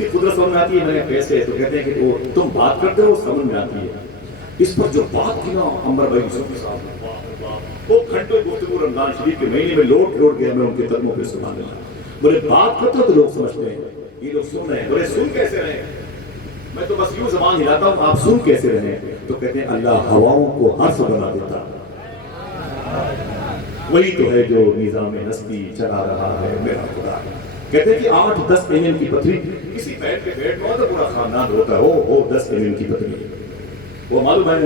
کی قدرت سمجھ میں آتی ہے. میں نے کیسے؟ تو کہتے ہیں کہ وہ تم بات کرتے ہو سمجھ میں آتی ہے. اس پر جو بات کی نا عمر بھائی صوفی صاحب، وہ گھنٹوں گفتگو رمضان شریف کے مہینے میں لوٹ گیا میں ان کے قدموں پہ سبحان اللہ. بولے بات کرتے ہو تو لوگ سمجھتے ہیں یہ لوگ سن رہے ہیں. بولے سن کیسے رہے ہیں؟ میں تو بس یوں زبان ہلاتا ہوں، آپ سن کیسے رہے ہیں؟ تو کہتے ہیں اللہ ہواؤں کو ہرس بنا دیتا، وہی تو ہے جو نظام ہستی چلا رہا ہے میرا خدا. کہتے ہیں کہ 8-10 mm کی پتھری کسی بیٹھ کے بیٹھ میں تو پورا خاندان ہوتا ہے. ہو 10 mm کی پتھری. وہ معلوم ہے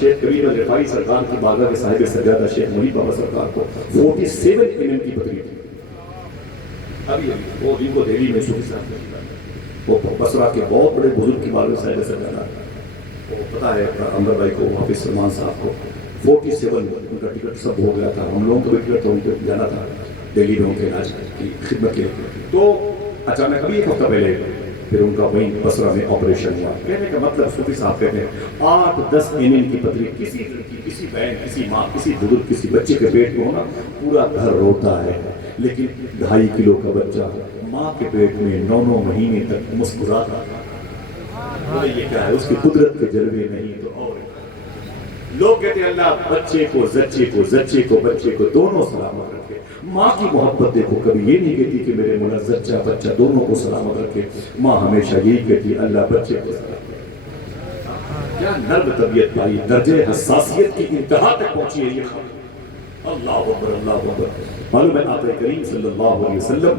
شیخ کبیر رفاعی سرکار کی بارگاہ کے صاحب سجادہ شیخ محیط بابا سرکار کو 47 mm کی پتھری تھی. ابھی وہ ان کو دہلی میں صوفی صاحب نے، وہ بصرہ کے بہت بڑے بزرگ کی بارگاہ صاحب سجادہ، وہ پتا ہے عمر بھائی کو، حافظ سلمان صاحب کو 47 ان کا ٹکٹ سب ہو گیا تھا. ہم لوگوں کو بھی ٹکٹ تو ان کو جانا تھا دہلی میں ان کے علاج کی خدمت کے لیے. تو اچانک ابھی ایک ہفتہ پہلے پھر ان کا وہیں بصرہ میں آپریشن ہوا. کہنے کا مطلب صوفی صاحب کہتے ہیں 8-10 mm کی پتھری کسی لڑکی، کسی بہن، کسی ماں، کسی بزرگ، کسی بچے کے پیٹ میں ہونا پورا گھر روتا ہے. لیکن 2.5 کلو کا بچہ ماں کے پیٹ میں 9 مہینے تک مسکراتا تھا. یہ کیا ہے؟ اس کی قدرت کے جلوے نہیں تو اور. لوگ کہتے ہیں اللہ بچے کو زچے کو، زچے کو بچے کو دونوں سلامت رکھے. ماں کی محبت دیکھو کبھی یہ نہیں کہتی کہ میرے مولا زچہ بچہ دونوں کو سلامت رکھے. ماں ہمیشہ یہی کہتی اللہ بچے کو سلامت رکھے. کیا نرم طبیعت بھائی، درجہ حساسیت کی انتہا تک پہنچی ہے یہ خبر. اللہ اکبر اللہ اکبر. معلوم ہے آقا کریم صلی اللہ علیہ وسلم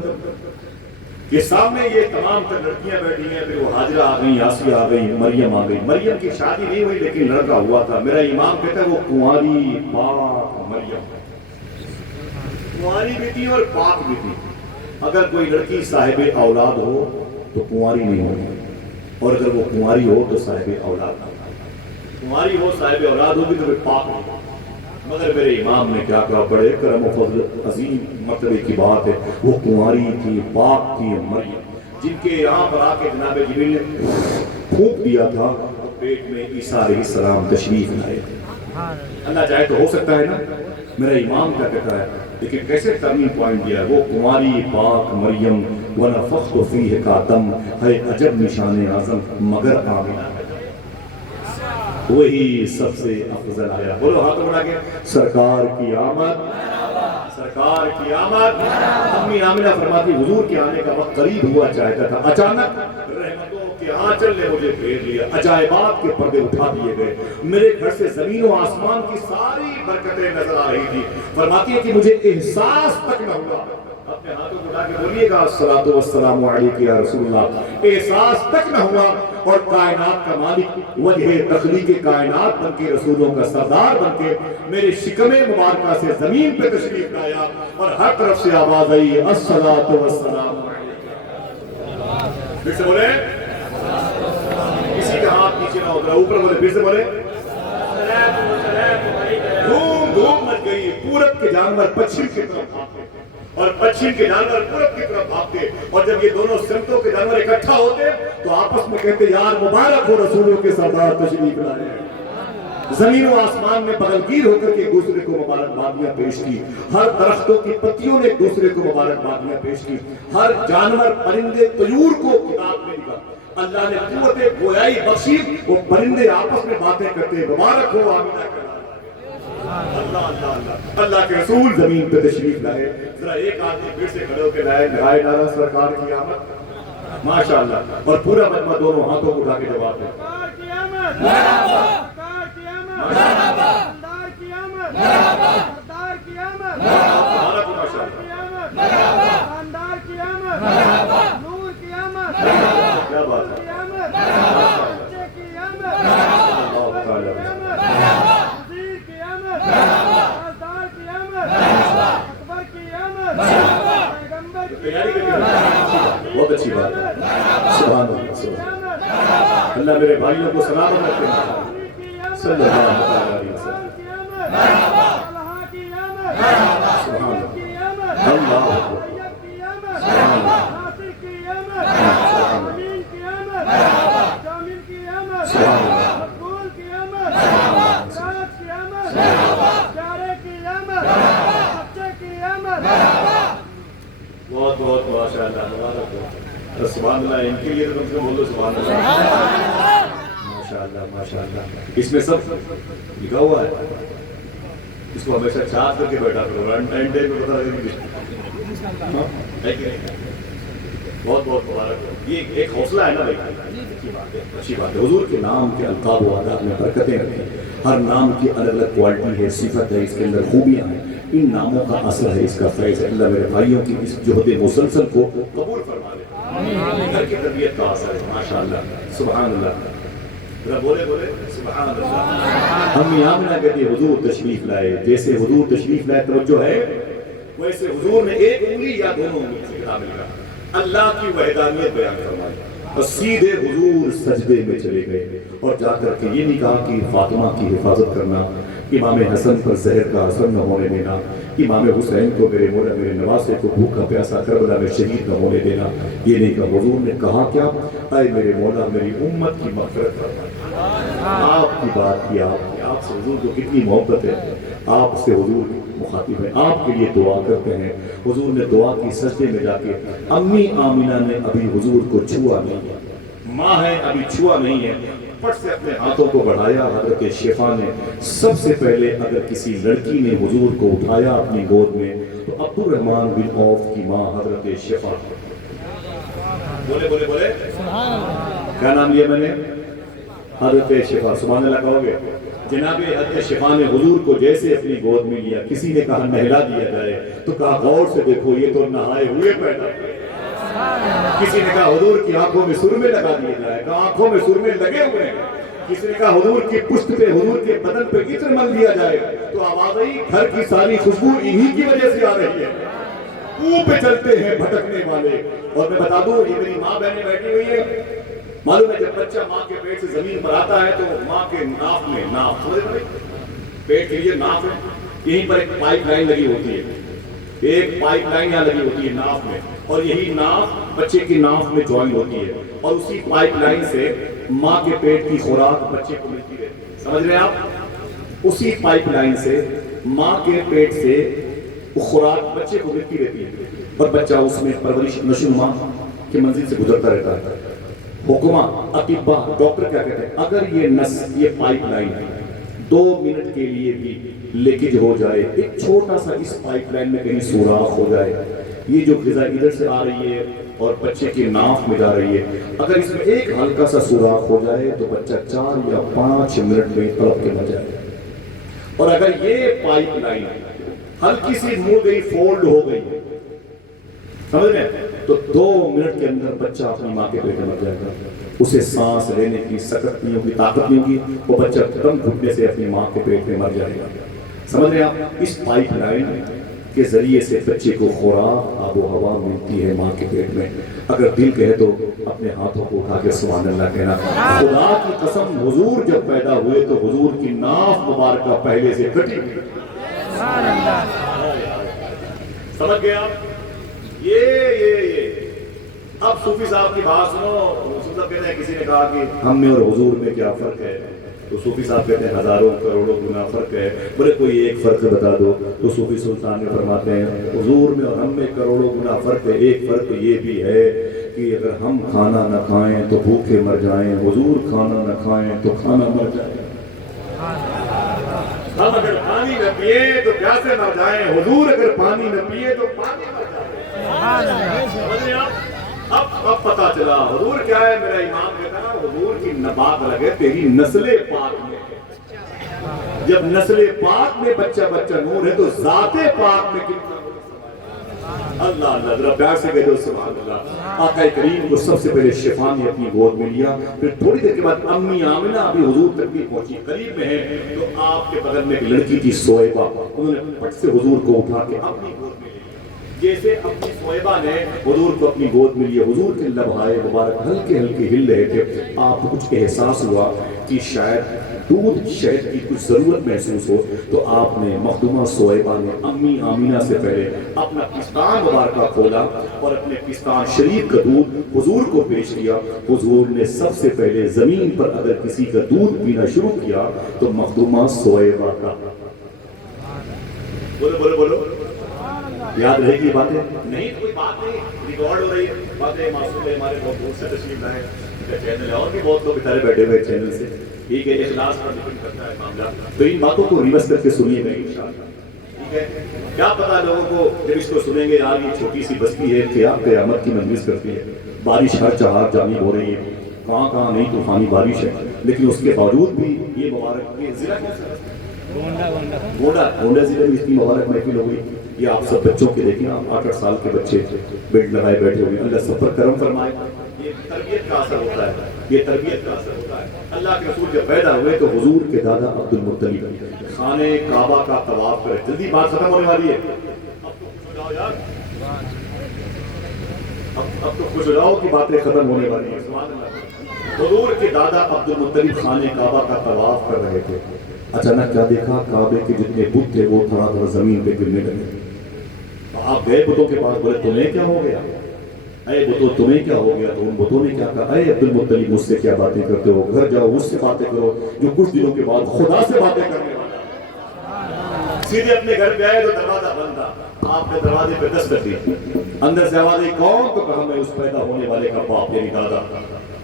کے سامنے یہ تمام تر لڑکیاں بیٹھی ہیں. پھر وہ حاجرہ آ گئی، آسیہ آ گئی، مریم آ گئی. مریم کی شادی نہیں ہوئی لیکن لڑکا ہوا تھا. میرا امام کہتا ہے وہ کنواری پاک مریم، کنواری بھی تھی اور پاک بھی تھی. اگر کوئی لڑکی صاحب اولاد ہو تو کنواری نہیں ہوگی، اور اگر وہ کنواری ہو تو صاحب اولاد ہوگی. کنواری ہو صاحب اولاد ہوگی تو پھر پاک نہیں ہوگی. مگر میرے امام نے کیا کہا، بڑے کرم و فضل عظیم مرتبے کی بات ہے. وہ کنواری تھی، پاک تھی مریم، جن کے یہاں پر آ کے جناب جبریل نے پھونک دیا تھا تو پیٹ میں عیسیٰ علیہ السلام تشریف لائے. اللہ چاہے تو ہو سکتا ہے نا. میرا امام کیا کہتا ہے، لیکن کیسے ترمیم پوائنٹ دیا ہے، وہ کنواری پاک مریم ونفخت فیہ کا دم ہے عجب نشان اعظم مگر آمنہ ہے. وہی سب سے افضل آیا. بولو ہاتھ بڑھا کے سرکار کی آمد، سرکار کی آمد. امی آمنہ فرماتی حضور کے آنے کا وقت قریب ہوا چاہتا تھا. اچانک رحمتوں کے آنچل نے مجھے گھیر لیا، عجائبات کے پردے اٹھا دیے گئے. میرے گھر سے زمین و آسمان کی ساری برکتیں نظر آ رہی تھی. فرماتی ہے کہ مجھے احساس تک نہ ہوا. اپنے ہاتھوں کو اٹھا کے بولیے گا الصلاۃ والسلام علیک یا رسول اللہ. احساس تک نہ ہوا اور کائنات کا مالک وجہ تخلیق کائنات بن کے، رسولوں کا سردار بن کے میرے شکم مبارکہ سے زمین پہ تشریف لایا اور ہر طرف سے آواز آئی الصلاۃ والسلام علیک. پھر سے بولے، کسی کا ہاتھ نیچے نہ اترا، اوپر بولے، پھر سے بولے. دھوم دھوم مچ گئی. پورب کے جانور پچھم کی طرف بھاگتے اور پچھم کے جانور پورب کی طرف بھاگتے. اور جب یہ دونوں سمتوں کے جانور اکٹھا ہوتے تو آپس میں کہتے یار مبارک ہو رسولوں کے سردار تشریف لائے. زمین و آسمان نے بغلگیر ہو کر کے ایک دوسرے کو مبارکبادیاں پیش کی. ہر درختوں کی پتیوں نے ایک دوسرے کو مبارکبادیاں پیش کی. ہر جانور پرندے طیور کو کتاب میں لکھا. اللہ نے قوت گویائی بخشی. وہ پرندے آپس میں باتیں کرتے مبارک ہو آمینہ کہا. اللہ اللہ اللہ. اللہ کے رسول زمین پہ تشریف لائے. ذرا ایک آدمی پھر سے کھڑے ہو کے لائے نعرہ سرکار کی آمد. ماشاءاللہ. اور پورا مجمع دونوں ہاتھوں کو اٹھا کے جواب دے سرکار کی آمد، مرحبا، سرکار کی آمد، مرحبا، سردار کی آمد، مرحبا، سردار کی آمد، مرحبا، مرحبا، خاندار کی آمد، مرحبا، نور کی آمد، مرحبا، کیا بات ہے، مرحبا، بچے کی آمد، مرحبا، اللہ تعالی کی آمد، مرحبا، وزیر کی آمد، مرحبا، سردار کی آمد، مرحبا، اکبر کی آمد، مرحبا، پیغمبر کی آمد. بہت اچھی بات ہے. سبحان اللہ سبحان اللہ. اللہ میرے بھائیوں کو سلامت رکھے. صلی اللہ علیہ وسلم. سبحان اللہ. اللہ اکبر. بہت بہت ماشاء اللہ. سبحان اللہ. ان کے لیے تو کم سے کم بول دو سبحان اللہ. ماشاءاللہ ماشاءاللہ. اس میں سب لکھا ہوا ہے. اس کو ہمیشہ چارج کر کے بیٹھا کرو. رن ٹائم ڈے میں بتا دیں. بہت بہت مبارک. یہ ایک حوصلہ ہے نا بھائی. اچھی بات ہے. حضور کے نام کے القاب و آداب میں برکتیں رکھیں. ہر نام کی الگ الگ کوالٹی ہے, صفت ہے, اس کے اندر خوبیاں ہیں. ان ناموں کا اثر ہے, اس کا فیض ہے. اللہ میرے بھائیوں کی اس جہد مسلسل کو قبول فرما لے. گھر کی تربیت کا اثر ہے ماشاءاللہ. سبحان اللہ. ذرا بولے بولے سبحان اللہ. امی آمنہ کہتی ہے حضور تشریف لائے. جیسے حضور تشریف لائے توجہ ہے, ویسے حضور نے ایک انگلی یا دونوں انگلی سے کامل کہا اللہ کی وحدانیت بیان فرمائی اور سیدھے حضور سجدے میں چلے گئے. اور جا کر کے یہ نہیں کہا کہ فاطمہ کی حفاظت کرنا, امام حسن پر زہر کا اثر نہ ہونے دینا, امام حسین کو میرے مولا میرے نواسے کو بھوکا پیاسا کربلا میں شہید نہ ہونے دینا. یہ نہیں کہا. حضور نے کہا کیا, اے میرے مولا میری امت کی مغفرت فرما. آپ کی بات کی, آپ سے حضور کو کتنی محبت ہے. آپ سے حضور مخاطب ہے, آپ کے لیے دعا کرتے ہیں. حضور نے دعا کی سجدے میں جا کے. امی آمنہ نے ابھی حضور کو چھوا نہیں ہے, ماں ہے ابھی چھوا نہیں ہے. پٹ سے اپنے ہاتھوں کو بڑھایا. حضرت شفا نے سب سے پہلے اگر کسی لڑکی نے حضور کو اٹھایا اپنی گود میں تو عبد الرحمن بن عوف کی ماں حضرت شفا. بولے بولے بولے کیا نام لیا میں نے؟ حضرت شفا. سبحان اللہ کہو گے؟ جناب حضرت شفا نے حضور کو جیسے اپنی گود میں لیا, کسی نے کہا نہلا دیا جائے تو کہا غور سے دیکھو یہ تو نہائے ہوئے پیدا ہوئے. کسی نے کہا حضور کی آنکھوں میں سرمے لگا دیے جائے, کہا آنکھوں میں سرمے لگے ہوئے ہیں. کسی نے کہا حضور کی پشت پہ حضور کے بدن پہ عطر مل دیا جائے تو آواز آئی گھر کی ساری خوشبو انہی کی وجہ سے آ رہی ہے. منہ پہ چلتے ہیں بھٹکنے والے. اور میں بتا دوں یہ میری ماں بہنیں بیٹھی ہوئی ہے, معلوم ہے جب بچہ ماں کے پیٹ سے زمین پر آتا ہے تو ماں کے ناف میں, ناف پیٹ کے لیے ناف ہے, یہیں پر ایک پائپ لائن لگی ہوتی ہے. ایک پائپ لائن یہاں لگی ہوتی ہے ناف میں, اور یہی ناف بچے کی ناف میں جوائن ہوتی ہے, اور اسی پائپ لائن سے ماں کے پیٹ کی خوراک بچے کو ملتی ہے. سمجھ رہے ہیں آپ؟ اسی پائپ لائن سے ماں کے پیٹ سے خوراک بچے کو ملتی رہتی ہے, اور بچہ اس میں پرورش نشوما کی منزل سے گزرتا رہتا ہے. حکمہ اطباء ڈاکٹر کیا کہتے ہیں, اگر یہ نس یہ پائپ لائن 2 منٹ کے لیے بھی لیکیج ہو جائے, ایک چھوٹا سا اس پائپ لائن میں کہیں سوراخ ہو جائے, یہ جو غذا ادھر سے آ رہی ہے اور بچے کی ناف میں جا رہی ہے, اگر اس میں ایک ہلکا سا سوراخ ہو جائے تو بچہ 4 یا 5 منٹ میں تڑپ کے مر جائے. اور اگر یہ پائپ لائن ہلکی سی مڑ گئی, فولڈ ہو گئی, سمجھ رہے ہیں, تو 2 منٹ کے اندر بچہ اپنی ماں کے پیٹ میں مر جائے گا. اسے سانس لینے کی سکت نہیں ہوگی, طاقت نہیں ہوگی, وہ بچہ دم گھٹنے سے اپنی ماں کے پیٹ میں مر جائے گا. سمجھ رہے ہیں آپ؟ اس پائپ لائن کے ذریعے سے بچے کو خوراک آب و ہوا ملتی ہے ماں کے پیٹ میں. اگر دل کہے تو اپنے ہاتھوں کو اٹھا کے سبحان اللہ کہنا. خدا کی قسم حضور جب پیدا ہوئے تو حضور کی ناف مبارکہ پہلے سے کٹی ہوئی. سمجھ گئے آپ؟ یہ اب صوفی صاحب کی بات سنو. صوفی صاحب کہتے ہیں کسی نے کہا کہ ہم میں اور حضور میں کیا فرق ہے, تو صوفی صاحب کہتے ہیں ہزاروں کروڑوں گنا فرق ہے. بولے کوئی ایک فرق بتا دو, تو صوفی سلطان نے فرماتے ہیں حضور میں اور ہم میں کروڑوں گنا فرق ہے. ایک فرق یہ بھی ہے کہ اگر ہم کھانا نہ کھائیں تو بھوکے مر جائیں, حضور کھانا نہ کھائیں تو کھانا مر جائیں. ہم اگر پانی نہ پیے تو پیاسے مر جائیں, حضور اگر پانی نہ پیے تو پانی مر جائیں. سمجھیں آپ؟ اب پتا چلا حضور کیا ہے. میرا امام کہتا ہے حضور کی نبات لگے تیری نسل پاک میں. جب نسل پاک میں بچہ نور ہے تو ذات پاک میں کتنا اللہ اللہ. ذرا پیار سے کہہ دو سبحان اللہ. آقا کریم کو سب سے پہلے شفا نے اپنی گود میں لیا, پھر تھوڑی دیر کے بعد امی آمنہ ابھی حضور تک بھی پہنچی, قریب میں ہے, تو آپ کے بغل میں ایک لڑکی تھی سویبہ, انہوں نے پٹ سے حضور کو اٹھا کے اپنی گود میں لیا. جیسے اپنی سویبہ نے حضور کو اپنی گود میں لیا, حضور کے لبھائے مبارک ہلکے ہلکے ہل رہے تھے. آپ کو کچھ احساس ہوا کہ شاید دودھ شہد کی کچھ ضرورت محسوس ہو, تو آپ نے مخدومہ سویبہ نے امی آمنہ سے پہلے اپنا پستان مبارکہ کھولا اور اپنے پستان شریف کا دودھ حضور کو پیش کیا. حضور نے سب سے پہلے زمین پر اگر کسی کا دودھ پینا شروع کیا تو مخدومہ سویبہ کا. بولو بولو بولو. یاد رہے گی باتیں؟ نہیں کوئی بات نہیں، ریکارڈ ہو رہی ہے، باتیں معصوم ہے ہمارے بہت دور سے تشریف لائے چینل ہے، اور بھی بہت لوگ بیچارے بیٹھے ہوئے چینل سے، ٹھیک ہے، اخلاص پر ڈپینڈ کرتا ہے معاملہ، تو ان باتوں کو ریورس کر کے سنیے گا انشاءاللہ، ٹھیک ہے؟ کیا پتا لوگوں کو جب اس کو سنیں گے، یار یہ چھوٹی سی بستی ہے، قیامت کی مجلس کرتی ہے، بارش ہر چہار جانب ہو رہی ہے، کہاں کہاں نہیں طوفانی بارش ہے، لیکن اس کے باوجود بھی یہ مبارک، یہ ضلع کون سا ہے؟ گونڈا ضلع میں اتنی مبارک محفل ہو گئی، یہ آپ سب بچوں کے دیکھیں، آپ 8-8 سال کے بچے بیلٹ لگائے بیٹھے ہوئے، اللہ سب پر کرم فرمائے، یہ تربیت کا اثر ہوتا ہے، یہ تربیت کا اثر ہوتا ہے۔ اللہ کے رسول جب پیدا ہوئے تو حضور کے دادا عبد المطلب خانہ کعبہ کا طواف کرے، جلدی بات ختم ہونے والی ہے، اب تو خوش ہو جاؤ یار، اب تو خوش ہو جاؤ کہ باتیں ختم ہونے والی ہیں، سبحان اللہ۔ حضور کے دادا عبد المطلب خانہ کعبہ کا طواف کر رہے تھے، اچانک کیا دیکھا، کعبے کے جتنے بت تھے وہ تھوڑا تھوڑا زمین پہ گرنے لگے، آپ گئے بتوں کے پاس، بولے تمہیں کیا ہو گیا، اے بتوں تمہیں کیا ہو گیا؟ تو ان بتوں نے کیا کہا، اے عبد المطلب مجھ سے کیا باتیں کرتے ہو، گھر جاؤ اس سے باتیں کرو جو کچھ دنوں کے بعد خدا سے باتیں کرنے والا۔ سیدھے اپنے گھر پہ آئے تو دروازہ بند تھا، آپ نے دروازے پہ دستک دی، اندر سے آواز آئی، کون؟ تو کہا میں اس پیدا ہونے والے کا باپ یعنی دادا،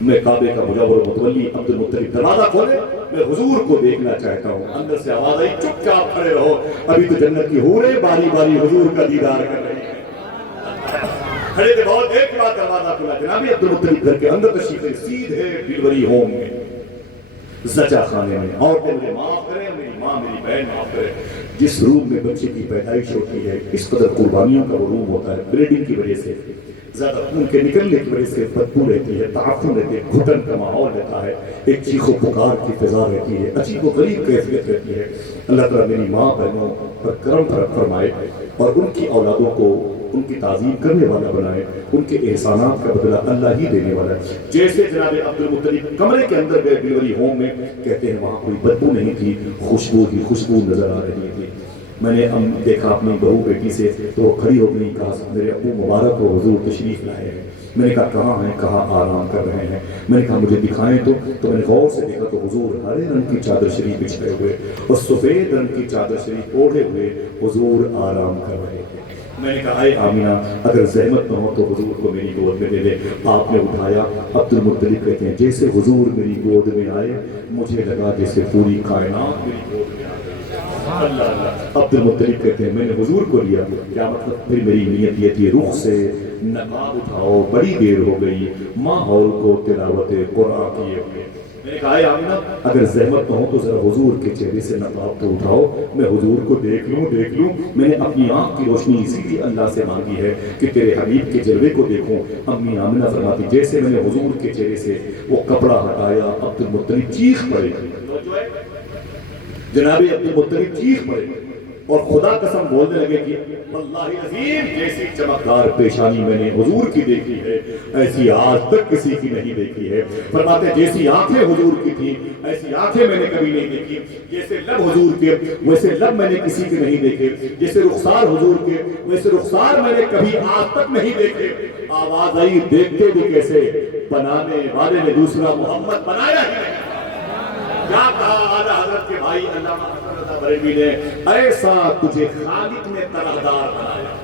میں کعبے کا مجاور و متولی عبد المطلب، دروازہ کھولے میں حضور کو دیکھنا چاہتا ہوں۔ اندر سے آواز آئی، چپ چاپ کھڑے رہو، ابھی تو جنت کی حوریں باری باری حضور کا دیدار کر رہی ہیں۔ کھڑے تھے بہت، ایک بار دروازہ کھلا، جناب عبد المطلب گھر کے اندر تشریف لے، سیدھے ڈلیوری ہوم میں، زچہ خانے میں، عورتیں مجھے معاف کریں، میری ماں میری بہن معاف کرے، جس روم میں بچے کی پیدائش ہوتی ہے اس قدر قربانیوں کا وہ روم ہوتا ہے، بلیڈنگ کی وجہ سے، زیادہ خون کے نکلنے کی وجہ سے بدبو رہتی ہے، تعفن رہتی ہے، گھٹن کا ماحول رہتا ہے، ایک چیخ و پکار کی فضا رہتی ہے، عجیب و غریب کیفیت رہتی ہے۔ اللہ تعالیٰ میری ماں بہنوں پر کرم فرمائے اور ان کی اولادوں کو ان کی تعظیم کرنے والا بنائے، ان کے احسانات کا بدلہ اللہ ہی دینے والا ہے۔ جیسے جناب عبد المطلب کمرے کے اندر گئے ڈلیوری ہوم میں، کہتے ہیں وہاں کوئی بدبو نہیں تھی، خوشبو ہی خوشبو نظر آ رہی تھی۔ میں نے دیکھا اپنی بہو بیٹی سے تو وہ کھڑی ہو گئی، کہا میرے ابو مبارک کو حضور تشریف لائے ہیں۔ میں نے کہا کہاں ہیں؟ کہا آرام کر رہے ہیں۔ میں نے کہا مجھے دکھائیں تو میں نے غور سے دیکھا تو حضور ہرے رنگ کی چادر شریف بچھائے ہوئے اور سفید رنگ کی چادر شریف اوڑھے ہوئے حضور آرام کر رہے تھے۔ میں نے کہا اے آمینہ اگر زحمت نہ ہو تو حضور کو میری گود میں دے دے۔ آپ نے اٹھایا۔ عبد المطلب کہتے ہیں جیسے حضور میری گود میں آئے مجھے لگا جیسے پوری کائنات میری گود میں آ گئی۔ اللہ اللہ۔ عبد المطلب کہتے ہیں میں نے حضور کو لیا، کیا مطلب؟ پھر میری نیت یہ تھی رخ سے نقاب اٹھاؤ، بڑی دیر ہو گئی، ماحول کو تلاوت قرآن کیے ہوئے۔ میں نے کہا اے آمینہ اگر زحمت نہ ہو تو ذرا حضور کے چہرے سے نقاب تو اٹھاؤ، میں حضور کو دیکھ لوں۔ میں نے اپنی آنکھ کی روشنی اسی لیے اللہ سے مانگی ہے کہ تیرے حبیب کے جلوے کو دیکھوں۔ امی آمنہ فرماتی جیسے میں نے حضور کے چہرے سے وہ کپڑا ہٹایا عبد المطلب چیخ پڑے، جناب عبد المطلب چیخ پڑے اور خدا قسم بولنے لگے کہ واللہ العظیم جیسی چمکدار پیشانی میں نے حضور کی دیکھی ہے ایسی آج تک کسی کی نہیں دیکھی ہے۔ فرماتے جیسی آنکھیں حضور کی تھی ایسی آنکھیں میں نے کبھی نہیں دیکھی، جیسے لب حضور کے ویسے لب میں نے کسی کے نہیں دیکھے، جیسے رخسار حضور کے ویسے رخسار میں نے کبھی آج تک نہیں دیکھے۔ آواز آئی دیکھتے بھی کیسے، بنانے والے نے دوسرا محمد بنایا ہی نہیں۔ کیا کہا اعلیٰ حضرت کے بھائی علامہ حسن رضا بریلوی نے، ایسا تجھے خالق نے طرحدار بنایا،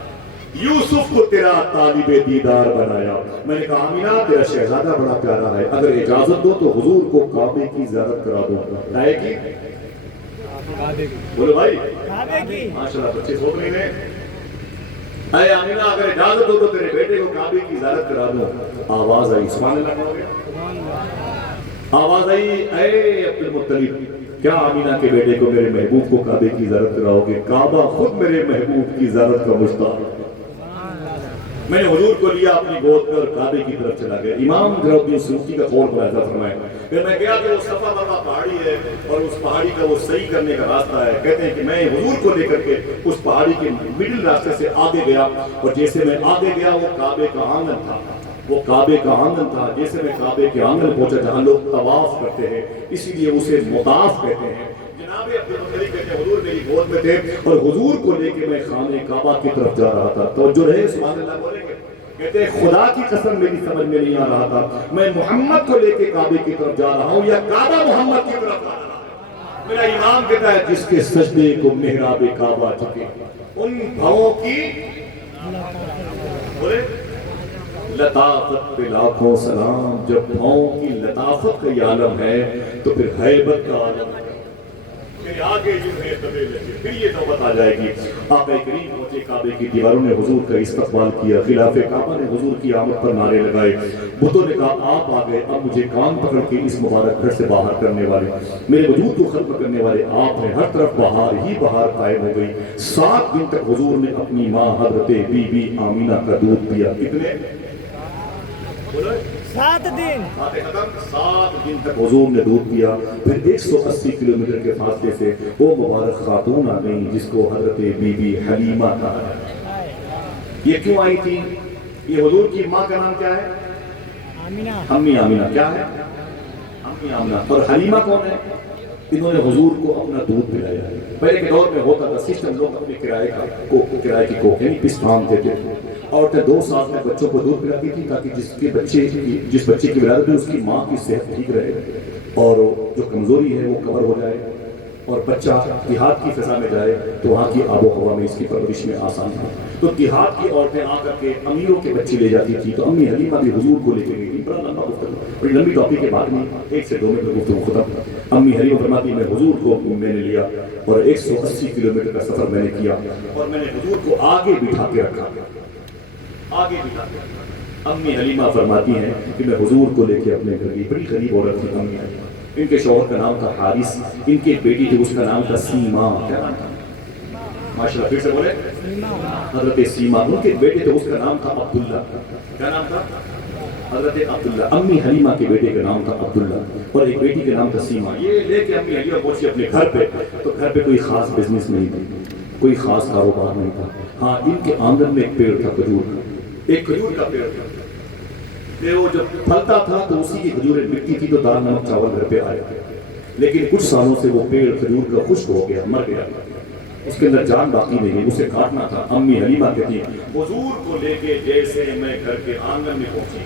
یوسف کو تیرا طالب دیدار بنایا۔ میں نے کہا آمینہ تیرا شہزادہ بڑا پیارا ہے، اگر اجازت دو تو حضور کو کعبے کی زیارت کرا دو۔ کعبے کی بولو بھائی، ماشاءاللہ بچے سو رہے ہیں۔ اے آمینہ اگر اجازت دو تو تیرے بیٹے کو کعبے کی زیارت کرا دو۔ آواز آئی سبحان اللہ ہو گیا، آواز آئی اے عبد المطلب کیا آمینہ کے بیٹے کو میرے محبوب کو کعبے کی زیارت کراؤ گے؟ کعبہ خود میرے محبوب کی زیارت کا مشتاق۔ میں نے حضور کو لیا اپنی گود میں اور کعبے کی طرف چلا گیا۔ امام جلال الدین سیوطی کا قول ملاحظہ فرمائے، پھر میں گیا کہ وہ صفا مروا پہاڑی ہے اور اس پہاڑی کا وہ صحیح کرنے کا راستہ ہے۔ کہتے ہیں کہ میں حضور کو لے کر کے اس پہاڑی کے مڈل راستے سے آگے گیا اور جیسے میں آگے گیا وہ کعبے کا آنگن تھا، وہ کعبے کا آنگن تھا۔ جیسے میں کعبے کے آنگن پہنچا جہاں لوگ طواف کرتے ہیں اسی لیے اسے مطاف کہتے ہیں۔ جناب عبد المطلب کہتے ہیں حضور میری گود میں تھے اور حضور کو لے کے میں خانہ کعبہ کی طرف جا رہا تھا۔ توجہ رہے سبحان اللہ بولیں گے؟ کہتے ہیں خدا کی قسم میری سمجھ میں نہیں آ رہا تھا میں محمد کو لے کے کعبے کی طرف جا رہا ہوں یا کعبہ محمد کی طرف جا رہا ہے۔ میرا امام کہتا ہے جس کے سجدے کو محراب کعبہ چکے ان بھووں کی بولے لطافت پہ لاکھوں سلام، جب پاؤں کی لطافت کا یہ عالم ہے تو پھر ہیبت کا عالم ہے، پھر آگے جو ہے دبے لگے، پھر یہ نوبت آ جائے گی۔ آقا کریم پہنچے، کعبے کی دیواروں نے حضور کا استقبال کیا، خلاف کعبہ نے حضور کی آمد پر نعرے لگائے، بتوں نے کہا آپ آ گئے، اب مجھے کان پکڑ کے اس مبارک گھر سے باہر کرنے والے، میرے وجود کو ختم کرنے والے آپ ہیں۔ ہر طرف بہار ہی بہار قائم ہو گئی۔ 7 دن تک حضور نے اپنی ماں حضرت بی بی آمینہ کا دودھ پیا۔ کتنے؟ 7 دن 7 دن تک حضور نے دودھ پیا۔ پھر 180 کلومیٹر کے فاصلے سے وہ مبارک خاتون آ گئی جس کو حضرت بی بی حلیمہ کہا جاتا ہے۔ یہ کیوں آئی تھی؟ یہ حضور کی ماں کا نام کیا ہے؟ آمینہ۔ امی آمینہ کیا ہے؟ امی آمینہ۔ اور حلیمہ کون ہے؟ انہوں نے حضور کو اپنا دودھ پلایا ہے۔ پہلے کے دور میں ہوتا تھا سسٹم، لوگ اپنے کرائے کی کوکھ یعنی پستان دیتے تھے، عورتیں 2 سال تک بچوں کو دودھ پلاتی تھی تاکہ جس بچے کی ولادت ہے اس کی ماں کی صحت ٹھیک رہے اور جو کمزوری ہے وہ کور ہو جائے، اور بچہ دیہات کی فضا میں جائے تو وہاں کی آب و ہوا میں اس کی پرورش میں آسان تھا۔ تو دیہات کی عورتیں آ کر کے امیروں کے بچے لے جاتی تھی، تو امی حلیمہ بھی حضور کو لے کے گئی تھی۔ بڑا لمبا گفتگو، بڑی لمبی ٹاپک کے بعد میں 1 سے 2 منٹ میں گفتگو ختم۔ امی حلیمہ فرماتی میں حضور کو میں نے لیا اور 180 کلومیٹر کا سفر میں نے کیا اور میں نے حضور کو آگے بٹھا کے رکھا، آگے بٹھا کے رکھا۔ امی حلیمہ فرماتی ہیں کہ میں حضور کو لے کے اپنے گھر گئی، بڑی غریب عورت تھی امی حلیمہ۔ ان کے شوہر کا نام تھا حارث، ان کی ایک بیٹی تھی اس کا نام تھا سیما۔ کیا نام تھا؟ ماشاءاللہ، پھر سے بولے حضرت سیما۔ ان کے بیٹے تھے، اس کا نام تھا عبداللہ۔ کیا نام تھا؟ حضرت عبداللہ۔ امی حلیمہ کے بیٹے کا نام تھا عبداللہ اور ایک بیٹی کا نام تھا سیما۔ یہ لے کے امی حلیمہ پہنچی اپنے گھر پہ، تو گھر پہ کوئی خاص بزنس نہیں تھی، کوئی خاص کاروبار نہیں تھا۔ ہاں، ان کے آنگن میں ایک پیڑ تھا کھجور کا، ایک کھجور کا پیڑ تھا۔ وہ جب پھلتا تھا تو اسی کی کھجوریں بکتی تھی تو دال نمک چاول گھر پہ آیا، لیکن کچھ سالوں سے وہ پیڑ کھجور کا خشک ہو گیا، مر گیا، اس کے اندر جان باقی نہیں ہے، اسے کاٹنا تھا۔ امی حلیمہ کہتی ہیں حضور کو لے کے جیسے میں گھر کے آنگن میں پہنچی،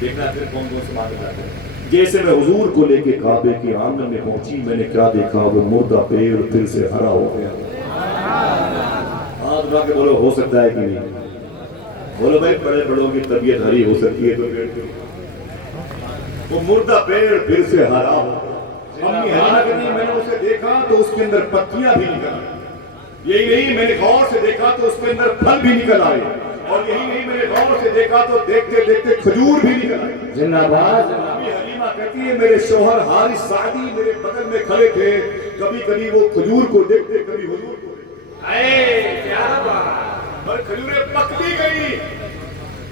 دیکھنا پھر کون کون سے باتیں کرتے ہیں، جیسے میں حضور کو لے کے کعبے کے آنگن میں پہنچی، میں نے کیا دیکھا، وہ مردہ پیڑ پھر سے ہرا ہو گیا۔ ہاتھ اٹھا کے بولو ہو سکتا ہے کہ نہیں؟ بولو بھائی، بڑے بڑوں کی طبیعت ہری ہو سکتی ہے تو پیڑ کیوں؟ وہ مردہ پیڑ پھر سے ہرا ہو۔ امی حلیمہ کہتی ہیں میں نے اسے دیکھا تو اس کے اندر پتیاں بھی نکل آئی، یہی نہیں میں نے غور سے دیکھا تو اس کے اندر پھل بھی نکل آئے، اور یہی نہیں میں نے غور سے دیکھا تو دیکھتے دیکھتے کھجور بھی نکل آئے۔ امی حلیمہ کہتی ہے میرے شوہر حارث سعدی میرے بغل میں کھڑے تھے، کبھی کبھی وہ کھجور کو دیکھتے کبھی حضور کو دیکھتے۔ اے کیا بات! اور کھجوریں پک بھی گئی،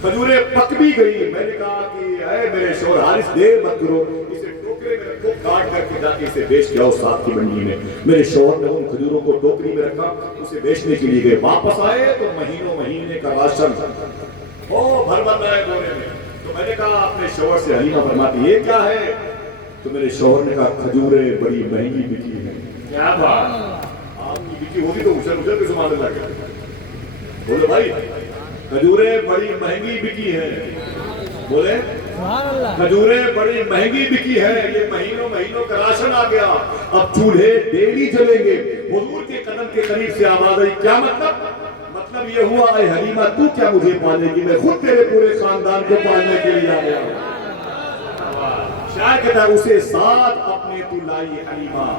کھجوریں پک بھی گئی۔ میں نے کہا کہ اے میرے شوہر حارث دیر مت کرو، اسے ٹوکرے میں رکھو، کاٹ کر کے جا کے اسے بیچ جاؤ ساتھ کی منڈی میں۔ میرے شوہر نے ان کھجوروں کو ٹوکری میں رکھا، اسے بیچنے کے لیے گئے، واپس آئے تو مہینوں مہینے کا راشن بھر بھر لائے دونے میں۔ تو میں نے کہا اپنے شوہر سے، حلیمہ فرماتی یہ کیا ہے؟ تو میرے شوہر نے کہا کھجوریں بڑی مہنگی بکی ہیں۔ کیا بات! آپ کی بکی ہوگی تو اچھل کے سبحان اللہ کہتے ہیں۔ بولے بھائی کھجوریں بڑی مہنگی بکی ہیں، بولے کھجوریں بڑی مہنگی بکی ہے، یہ مہینوں مہینوں کا راشن آ گیا، اب چولہے ڈیلی جلیں گے۔ حضور کے قدم کے قریب سے آواز آئی، کیا مطلب؟ مطلب یہ ہوا اے حلیمہ تو کیا مجھے پالے گی، میں خود تیرے پورے خاندان کو پالنے کے لیے آ گیا۔ شاید کہتا ہے اسے ساتھ اپنے تو لائی حلیمہ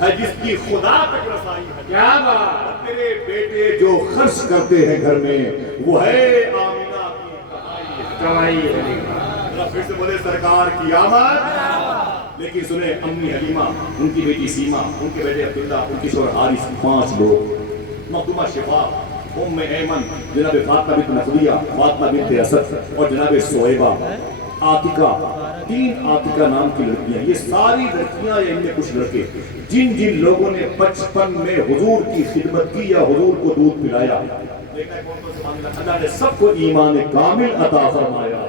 ہے جس کی خدا تک رسائی ہے۔ کیا بات! تیرے بیٹے جو خرچ کرتے ہیں گھر میں وہ ہے آمینہ کی کمائی حلیمہ۔ پھر سے بولے سرکار کی آمد۔ لیکن سنیں امی حلیمہ، ان کی بیٹی سیما، ان کے بیٹے عبداللہ، ان کی شوہر حارث، 5 لوگ، مخدومہ شفا، ام ایمن، جناب فاطمہ بنت نفیہ، فاطمہ بنت اسد اور جناب صہیبہ، عاتقہ، 3 عاتقہ نام کی لڑکیاں۔ یہ ساری لڑکیاں یا ان میں کچھ لڑکے جن جن لوگوں نے بچپن میں حضور کی خدمت کی یا حضور کو دودھ پلایا، اللہ نے سب کو ایمان کامل عطا فرمایا۔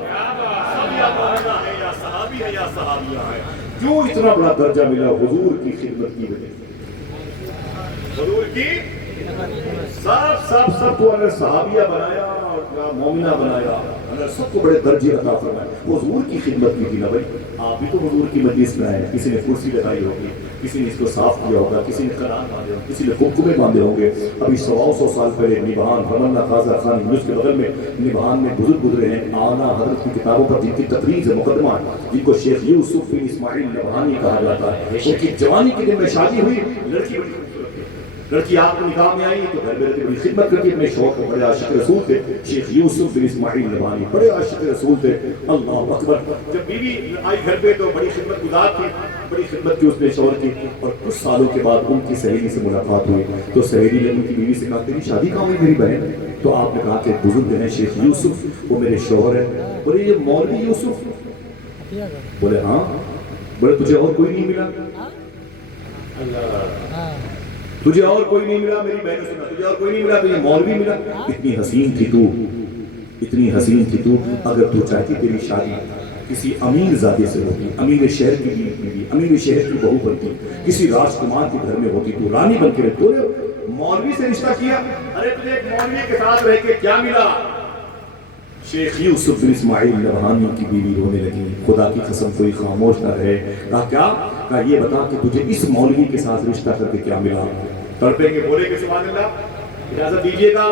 سب یا مومنہ ہے یا صحابی ہے یا صحابیہ ہے۔ کیوں اتنا بڑا درجہ ملا؟ حضور کی خدمت کی وجہ سے۔ حضور کی سب کو اگر صحابیہ بنایا اور مومنہ بنایا، اللہ سب کو بڑے درجے عطا فرمائے. حضور کی خدمت کی تھی نا بھائی. آپ بھی تو حضور کی مجلس میں آئے. کسی نے کرسی لگائی ہوگی, کسی نے اس کو صاف کیا ہوگا, کسی نے قرآن باندھے ہوگا, کسی نے کمکمے باندھے ہوں گے. ابھی 100 سال پہلے نبہان رمنا خواجہ خان یونس کے بغل میں نبہان میں بزرگ گزرے ہیں. اعلیٰ حضرت کی کتابوں پر جن کی تقریر سے مقدمہ ہے, جن کو شیخ یوسف بن اسماعیل نبہانی کہا جاتا ہے. ان کی جوانی کے دن میں شادی ہوئی. لڑکی بڑی خوبصورت تھی. لڑکی آپ کو نکاح میں آئی تو گھر میں رہتی, بڑی خدمت کرتی. اپنے شوق کو بڑے عاشق رسول تھے. شیخ یوسف بن اسماعیل نبہانی بڑے عاشق رسول تھے. اللہ اکبر. جب بیوی آئی گھر پہ تو بڑی خدمت گزار تھی, بڑی خدمت کی اس نے شوہر کی. اور کچھ سالوں کے بعد ان کی سہیلی سے ملاقات ہوئی تو سہیلی نے ان کی بیوی سے کہا تیری شادی کہاں ہوئی میری بہن؟ تو آپ نے کہا کہ بزرگ ہیں شیخ یوسف, وہ میرے شوہر ہیں. بولے یہ مولوی یوسف؟ بولے ہاں. بولے تجھے اور کوئی نہیں ملا؟ تجھے اور کوئی نہیں ملا؟ میری بہن نے سنا تجھے اور کوئی نہیں ملا تو یہ مولوی ملا. اتنی حسین تھی تو, اتنی حسین تھی تو, اگر تو چاہتی تیری شادی کسی امیر زادے سے ہوتی, امیر شہر کی بیوی, امیر شہر کی بہو بنتی, کسی راجکمار کے گھر میں ہوتی, تو رانی بن کے رہتی. تو نے مولوی سے رشتہ کیا. ارے تجھے ایک مولوی کے ساتھ رہ کے کیا ملا؟ شیخ یوسف بن اسماعیل نبہانی کی بیوی رونے لگی. خدا کی قسم کوئی خاموش نہ رہے. کہا کیا؟ کہا یہ بتا کہ تجھے اس مولوی کے ساتھ رشتہ کر کے کیا ملا؟ تڑپیں گے, بولے کہ سبحان اللہ. اجازت دیجیے گا.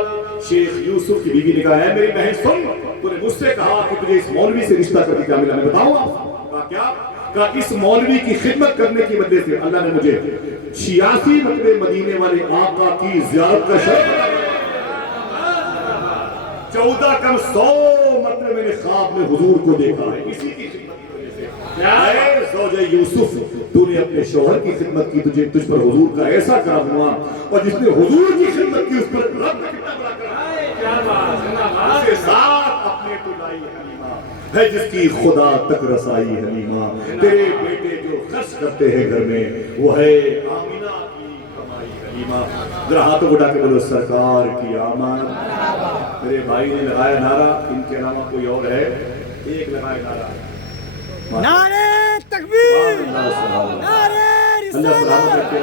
شیخ یوسف کی بیوی نے کہا ہے میری بہن سن, تو نے مجھ سے کہا کہ تجھے اس مولوی سے رشتہ کر کے کیا ملا, میں بتاؤں آپ. کہا کیا؟ کہا اس مولوی کی خدمت کرنے کی وجہ سے اللہ نے مجھے 86 مرتبے مدینے والے آقا کی زیارت کا شرف بنا دیا. 14 کم 100 مرتبے میں نے خواب میں حضور کو دیکھا ہے. اسی کی خدمت کی وجہ سے. اے زوجہ یوسف, تو نے اپنے شوہر کی خدمت کی, تجھ پر حضور کا ایسا کرم ہوا, اور جس نے حضور کی خدمت کی اس پر رب کتنا بڑا کرم ہے. اس کے ساتھ اپنے تو لائی حلیمہ ہے جس کی خدا تک رسائی حلیمہ. تیرے بیٹے جو خرچ کرتے ہیں گھر میں وہ ہے آمینہ کی کمائی حلیمہ. ذرا ہاتھوں اٹھا کے بولو سرکار کی آمد. میرے بھائی نے لگایا نعرہ, ان کے علاوہ کوئی اور ہے؟ ایک لگائے نعرہ. نعرے تکبیر, نعرے رسالت,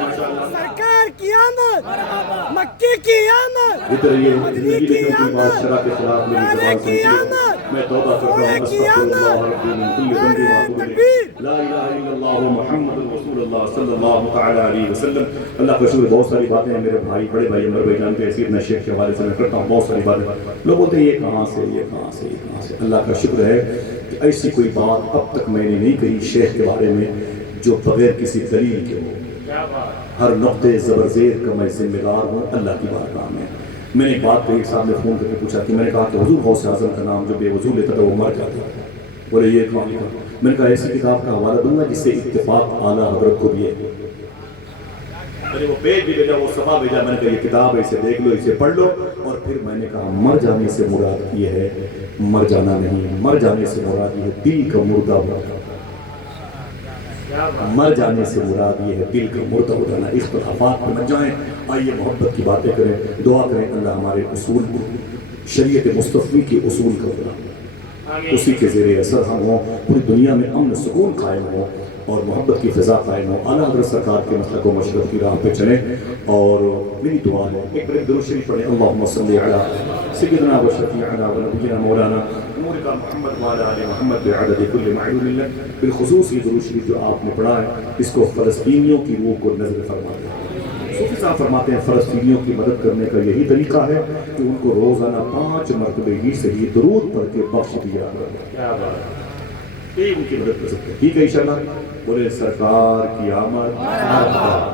سرکار کی آمد, مکی کی آمد, مدنی کی آمد, نعرے کی آمد, میں توبہ کرتا ہوں کی آمد, نعرے تکبیر. لا الہ الا اللہ محمد رسول اللہ صلی اللہ تعالی علیہ وسلم. اللہ کا شکر. بہت ساری باتیں ہیں میرے بھائی, بڑے بھائی عمر بھائی جانتے ہیں, سیدنا شیخ کے حوالے سے میں کرتا ہوں بہت ساری باتیں. لوگ بولتے ہیں یہ کہاں سے, یہ کہاں سے, یہ کہاں سے. اللہ کا شکر ہے کہ ایسی کوئی بات اب تک میں نے نہیں کہی شیخ کے بارے میں جو بغیر کسی دلیل کے ہو. ہر نقطے زبر زیر کا میں ذمہ دار ہوں اللہ کی بارگاہ میں. میں نے ایک بات کہی, صاحب نے فون کر کے پوچھا کہ میں نے کہا کہ حضور غوث اعظم کا نام جو بے وضو لیتا تھا وہ مر جاتا تھا. بولے یہ کہاں لکھا؟ میں نے کہا ایسی کتاب کا حوالہ دوں گا جس سے اتفاق اعلیٰ حضرت کو بھی ہے. میں نے وہ پیج بھی بھیجا, وہ صفحہ بھیجا. میں نے کہا یہ کتاب ہے, اسے دیکھ لو, اسے پڑھ لو. اور پھر میں نے کہا مر جانے سے مراد یہ ہے, مر جانا نہیں, مر جانے سے مراد یہ ہے دل کا مردہ ہو جانا. مر جانے سے مراد یہ ہے دل کا مردہ ہو جانا. اختلافات پہ مت جائیں, آئیے محبت کی باتیں کریں, دعا کریں اللہ ہمارے اصول کو, شریعت مصطفی کے اصول کا بنا, اسی کے زیر اثر ہم ہوں, پوری دنیا میں امن سکون قائم ہو اور محبت کی فضا قائم ہو. اعلیٰ حضرت سرکار کے مسلک و مشرف کی راہ پہ چلیں. اور میری دعا ہے ایک بڑے درود شریف پڑھیں. اللہم صلی علی سیدنا و شفیعنا و نبینا مولانا نورک محمد وعلی آل محمد بعدد کل معلوم لک. بالخصوص یہ درود شریف جو آپ نے پڑھا ہے اس کو فلسطینیوں کی روح کو نظر فرما دیں. صوفی صاحب فرماتے ہیں فلسطینیوں کی مدد کرنے کا یہی طریقہ ہے کہ ان کو روزانہ 5 مرتبہ ہی صحیح درود پڑھ کے بخش دیا کرو. کیا بات ہے, یہ ان کی مدد کر سکتے ہیں. ٹھیک ہے انشاءاللہ. بولے سرکار کی آمد,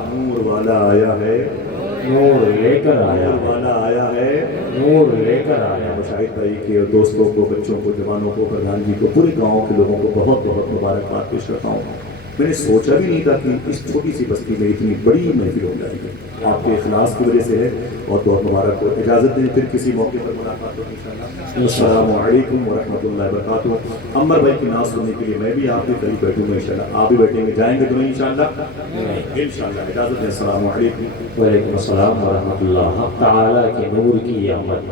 نور والا آیا ہے, نور لے کر آیا, نور والا آیا ہے, نور لے کر آیا. مشاہد بھائی کے دوستوں کو, بچوں کو, جوانوں کو, پردھان جی کو, پورے گاؤں کے لوگوں کو بہت بہت مبارکباد پیش کرتا ہوں. میں نے سوچا بھی نہیں تھا کہ اس چھوٹی سی بستی میں اتنی بڑی محفل ہو جائے گی. آپ کے اخلاص کی وجہ سے ہے اور بہت مبارک ہو. اجازت دیں پھر کسی موقع پر ملاقات ہوگی انشاءاللہ. السلام علیکم ورحمۃ اللہ وبرکاتہ. عمر بھائی کی ناز سننے کے لیے میں بھی آپ کے قریب بیٹھوں گا انشاءاللہ. آپ بھی بیٹھیں گے, جائیں گے تو نہیں انشاءاللہ, انشاءاللہ. اجازت دیں. السلام علیکم. وعلیکم السلام ورحمۃ اللہ. حق تعالیٰ کے نور کی آمد.